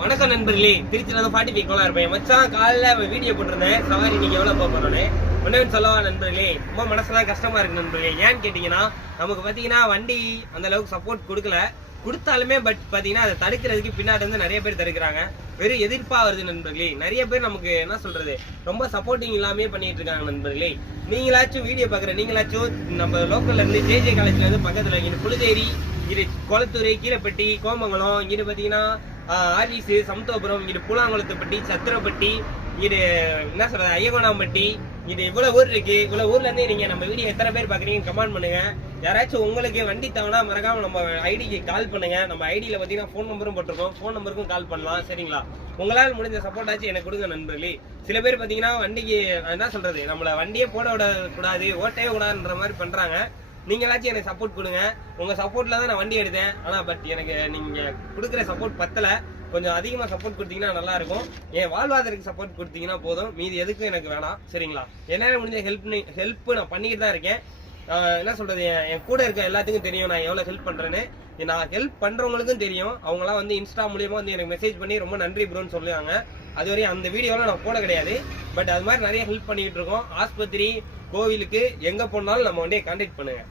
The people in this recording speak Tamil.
வணக்கம் நண்பர்களே, திருச்சியில 45 கோலா இருப்பேன் மச்சான். காலைல வீடியோ போட்டிருந்தேன் சவாரி நீங்க எவ்வளவு போறோன்னு ஒன்னே சொல்லவா நண்பர்களே. ரொம்ப மனசுலாம் கஷ்டமா இருக்கு நண்பர்களே. ஏன்னு கேட்டீங்கன்னா நமக்கு பாத்தீங்கன்னா வண்டி அந்த அளவுக்கு சப்போர்ட் கொடுத்தாலுமே பட் பாத்தீங்கன்னா அதை தடுக்கிறதுக்கு பின்னாடி வந்து நிறைய பேர் தடுக்கிறாங்க. வெறும் எதிர்ப்பா வருது நண்பர்களே. நிறைய பேர் நமக்கு என்ன சொல்றது ரொம்ப சப்போர்ட்டிங் இல்லாமே பண்ணிட்டு இருக்காங்க நண்பர்களே. நீங்களாச்சும் வீடியோ பாக்குற நீங்களாச்சும் நம்ம லோக்கல்ல இருந்து ஜே காலேஜ்ல இருந்து பக்கத்துல இங்க புழுதேரி, இங்க கொளத்தூர், கீழப்பட்டி, கோமங்கலம், இங்க பாத்தீங்கன்னா ஆர்விசு, சமத்துவபுரம், இங்கிட்டு பூலாங்குளத்துப்பட்டி, சத்திரப்பட்டி, இங்கிட்டு என்ன சொல்றது ஐயகோணாம்பட்டி, இங்கிட்டு இவ்வளவு ஊர் இருக்கு. இவ்வளவு ஊர்ல இருந்து நீங்க நம்ம வீடியோ எத்தனை பேர் பாக்குறீங்க கமெண்ட் பண்ணுங்க. யாராச்சும் உங்களுக்கு வண்டி தவணா மறக்காம நம்ம ஐடிக்கு கால் பண்ணுங்க. நம்ம ஐடியில பாத்தீங்கன்னா போன் நம்பரும் போட்டிருக்கோம். போன் நம்பருக்கும் கால் பண்ணலாம். சரிங்களா? உங்களால் முடிஞ்ச சப்போர்ட் ஆச்சு எனக்கு கொடுங்க நண்பர்களே. சில பேர் பாத்தீங்கன்னா வண்டிக்கு என்ன சொல்றது நம்மள வண்டியே போட விட கூடாது, ஓட்டவே கூடாதுன்ற மாதிரி பண்றாங்க. நீங்களாச்சும் எனக்கு சப்போர்ட் கொடுங்க. உங்க சப்போர்ட்ல தான் நான் வண்டி எடுத்தேன். ஆனா பட் எனக்கு நீங்க கொடுக்குற சப்போர்ட் பத்தல. கொஞ்சம் அதிகமா சப்போர்ட் கொடுத்தீங்கன்னா நல்லா இருக்கும். என் வாழ்வாதாரத்துக்கு சப்போர்ட் கொடுத்தீங்கன்னா போதும், மீதி எதுக்கும் எனக்கு வேணாம். சரிங்களா? என்னால முடிஞ்ச ஹெல்ப் நான் பண்ணிக்கிட்டு தான் இருக்கேன். என்ன சொல்றது என் கூட இருக்க எல்லாத்துக்கும் தெரியும் நான் எவ்வளவு ஹெல்ப் பண்றேன்னு. நான் ஹெல்ப் பண்றவங்களுக்கும் தெரியும். அவங்களாம் வந்து இன்ஸ்டா மூலியமா வந்து எனக்கு மெசேஜ் பண்ணி ரொம்ப நன்றி ப்ரோன்னு சொல்லுவாங்க. அது வரையும் அந்த வீடியோல நான் போட கிடையாது. பட் அது மாதிரி நிறைய ஹெல்ப் பண்ணிட்டு இருக்கோம். ஆஸ்பத்திரி, கோவிலுக்கு எங்க போனாலும் நம்ம வண்டியை கான்டாக்ட் பண்ணுங்க.